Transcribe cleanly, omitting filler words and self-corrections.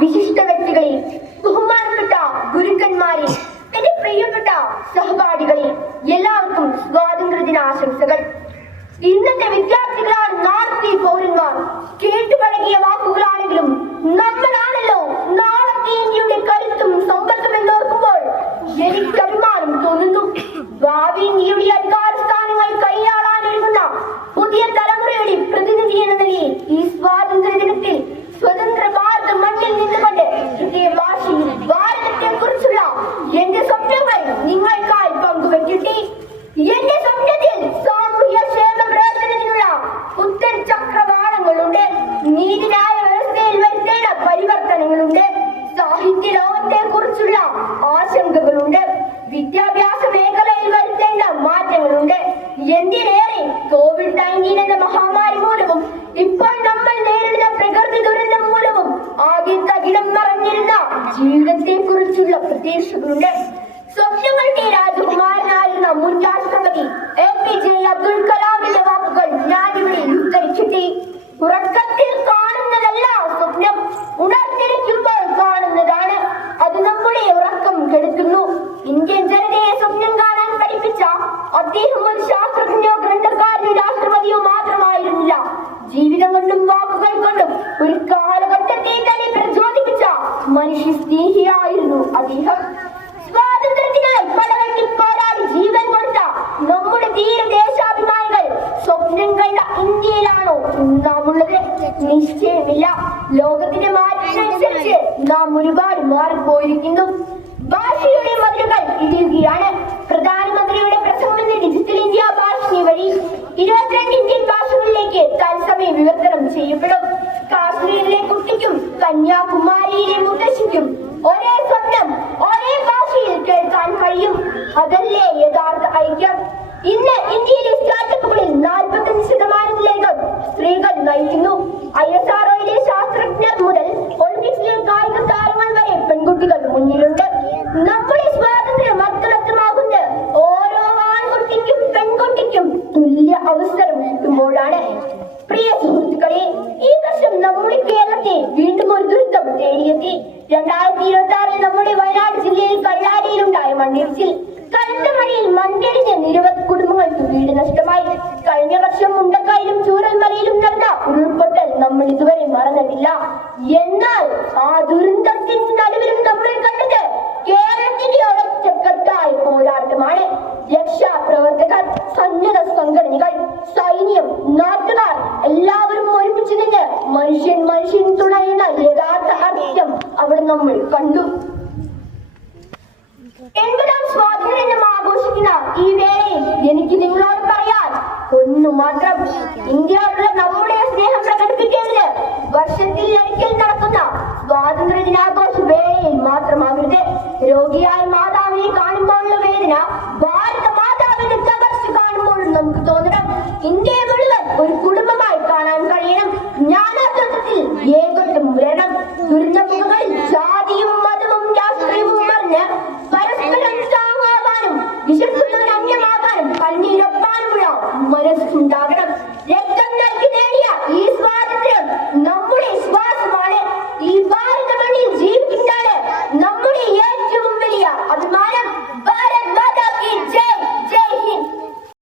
വിശിഷ്ട വ്യക്തികളെ, ബഹുമാനപ്പെട്ട ഗുരുക്കന്മാരെ, എന്റെ പ്രിയപ്പെട്ട സഹപാഠികളെ, എല്ലാവർക്കും സ്വാതന്ത്ര്യദിനാശംസകൾ. ഇന്നത്തെ വിദ്യാർത്ഥികളാണ് നാളത്തെ പൗരന്മാർ. കേട്ടുപഴകിയ വാക്കുകളാണെങ്കിലും നമ്മളാണല്ലോ നാളത്തെ ഇന്ത്യയുടെ കരുത്തും സമ്പത്തും എന്നോർക്കുമ്പോൾ എനിക്ക് അഭിമാനം തോന്നുന്നു. ഭാവി ഇന്ത്യയുടെ അധികാര സ്ഥാനങ്ങൾ കൈയാളാനൊരുങ്ങുന്ന പുതിയ തലമുറയുടെ പ്രതിനിധി എന്ന നിലയിൽ ഈ സ്വാതന്ത്ര്യ ദിനത്തിൽ സ്വതന്ത്ര ഭാരത മണ്ണിൽ നിന്നുകൊണ്ട് ഭാഷയിൽ ഭാരതത്തെ കുറിച്ചുള്ള എന്റെ സ്വപ്നങ്ങൾ നിങ്ങൾക്കായി പങ്കുവയ്ക്കട്ടെ. എന്റെ സ്വപ്നത്തിൽ സാമൂഹ്യ ക്ഷേമ പ്രവർത്തനത്തിനുള്ള പുത്തൻ ചക്രവാളങ്ങളുണ്ട്, നീതിന്യായ വ്യവസ്ഥയിൽ വരുത്തേണ്ട പരിവർത്തനങ്ങളുണ്ട്, സാഹിത്യ ലോകത്തെ കുറിച്ചുള്ള ആശങ്കകളുണ്ട്, വിദ്യാഭ്യാസ മേഖലയിൽ വരുത്തേണ്ട മാറ്റങ്ങളുണ്ട്. എന്തിനേറെ COVID-19 എന്ന മഹാമാരി മൂലവും ഇപ്പോൾ നമ്മൾ നേരിടുന്ന പ്രകൃതി ദുരന്തം മൂലവും ആകെ തകിടം മറഞ്ഞിരുന്ന ജീവിതത്തെ കുറിച്ചുള്ള പ്രതീക്ഷകളുണ്ട്. സ്വപ്നങ്ങളുടെ രാജകുമാരനായിരുന്ന മുൻ രാഷ്ട്രപതി APJ അബ്ദുൽ കലാമിന്റെ വാക്കുകൾ ഞാനിവിടെ ഉദ്ധരിക്കട്ടെ. ഉറക്കത്തിൽ കാണുന്നതല്ല സ്വപ്നം, ഉണർന്നിരിക്കുമ്പോൾ കാണുന്നതാണ്. അത് നമ്മുടെ ഉറക്കം കെടുത്തുന്നു. ഇന്ത്യൻ ജനതയെ സ്വപ്നം കാണാൻ പഠിപ്പിച്ച അദ്ദേഹം ഒരു ശാസ്ത്രജ്ഞനോ ഗ്രന്ഥകാരനോ രാഷ്ട്രപതിയോ മാത്രമായിരുന്നില്ല. ജീവിതം കൊണ്ടും വാക്കുകൾ കൊണ്ടും ഒരു കാലഘട്ടത്തെ തന്നെ പ്രചോദിപ്പിച്ച മനുഷ്യ സ്നേഹിയായിരുന്നു അദ്ദേഹം. സ്വാതന്ത്ര്യത്തിനായി പടവെട്ടി പോരാടി ജീവൻ കൊടുത്ത നമ്മുടെ ധീര ദേശാഭിമാനികൾ സ്വപ്നം കണ്ട ഇന്ത്യയിലാണോ നാം ഉള്ളത്? നിശ്ചയമില്ല. ലോകത്തിന്റെ മാറ്റത്തിനനുസരിച്ച് നാം ഒരുപാട് മാറിപ്പോയിരിക്കുന്നു. ഭാഷയുടെ മതിലുകൾ ഇടിയുകയാണ്. പ്രധാനമന്ത്രിയുടെ പ്രസംഗം ഡിജിറ്റൽ ഇന്ത്യ ഭാഷണി വഴി 22 ഇന്ത്യൻ ഭാഷകളിലേക്ക് തത്സമയം വിവർത്തനം ചെയ്യപ്പെടും. കാശ്മീരിലെ കുട്ടിക്കും കന്യാകുമാരിയിലെ മുത്തശ്ശിക്കും ഒരേ സ്വപ്നം ഒരേ ഭാഷയിൽ കേൾക്കാൻ കഴിയും. അതല്ലേ യഥാർത്ഥ ഐക്യം? ഇന്ന് ഇന്ത്യയിലെ സ്റ്റാർട്ടപ്പുകളിൽ 45% സ്ത്രീകൾ നയിക്കുന്നു. ISROയിലെ ശാസ്ത്രജ്ഞർ മുതൽ ഒളിമ്പിക്സിലെ കായിക താരങ്ങൾ വരെ പെൺകുട്ടികൾ മുന്നിലുണ്ട്. നമ്മുടെ സ്വാതന്ത്ര്യം അർത്ഥവത്തമാകുന്ന ഓരോ ആൺകുട്ടിക്കും പെൺകുട്ടിക്കും തുല്യ അവസരം കിട്ടുമ്പോഴാണ്. പ്രിയ സുഹൃത്തുക്കളെ, ഈ വർഷം നമ്മുടെ കേരളത്തെ വീണ്ടും ഒരു ദുരിതം തേടിയെത്തി. 2026 നമ്മുടെ വയനാട് ജില്ലയിൽ കള്ളാടിയിലുണ്ടായ മണ്ണിടിച്ചിൽ. കനത്ത മഴയിൽ മണ്ണിടിഞ്ഞ് നിരവധി കുടുംബങ്ങൾക്ക് വീട് നഷ്ടമായി. കഴിഞ്ഞ വർഷം മുണ്ടക്കായിലും ചൂരൽമലയിലും നടന്ന ഉരുൾപൊട്ടൽ നമ്മൾ ഇതുവരെ മറന്നിട്ടില്ല. എന്നാൽ ആ ദുരന്തത്തിന് നടുവിലും നമ്മൾ കണ്ടത് കേരളത്തിന്റെ ഒറ്റക്കെട്ടായ പോരാട്ടമാണ്. രക്ഷാപ്രവർത്തകർ, സന്നദ്ധ സംഘടനകൾ, സൈന്യം, നാട്ടുകാർ എല്ലാവരും ഒരുമിച്ച് നിന്ന് മനുഷ്യൻ തുണയുന്ന യഥാർത്ഥ അർത്ഥം അവിടെ നമ്മൾ കണ്ടു. 80ാം സ്വാതന്ത്ര്യ ദിനം ആഘോഷിക്കുന്ന ഈ വേളയിൽ എനിക്ക് നിങ്ങളോട് പറയാൻ ഒന്നു മാത്രം. ഇന്ത്യയോടുള്ള നമ്മുടെ സ്നേഹം പ്രകടിപ്പിക്കേണ്ടത് വർഷത്തിൽ ഒരിക്കൽ നടക്കുന്ന സ്വാതന്ത്ര്യ ദിനാഘോഷ വേളയിൽ മാത്രമാകരുത്. രോഗിയായ മാതാവിനെ കാണുമ്പോഴുള്ള വേദന ഭാരത മാതാവിന്റെ തകർച്ച കാണുമ്പോഴും നമുക്ക് തോന്നണം. ഇന്ത്യയെ മുഴുവൻ ഒരു കുടുംബമായി കാണാൻ കഴിയണം. ജ്ഞാനാർത്ഥത്തിൽ ഏകത്വം വരണം. ദുരിതമുഖങ്ങളിൽ ജാതിയും മതവും രാഷ്ട്രീയവും മറിഞ്ഞ് പരസ്പരം താങ്ങാവാനും വിശക്കുന്നവർ അന്യമാകാനും കണ്ണീരൊപ്പാനുമുള്ള മനസ്സുണ്ടാകണം.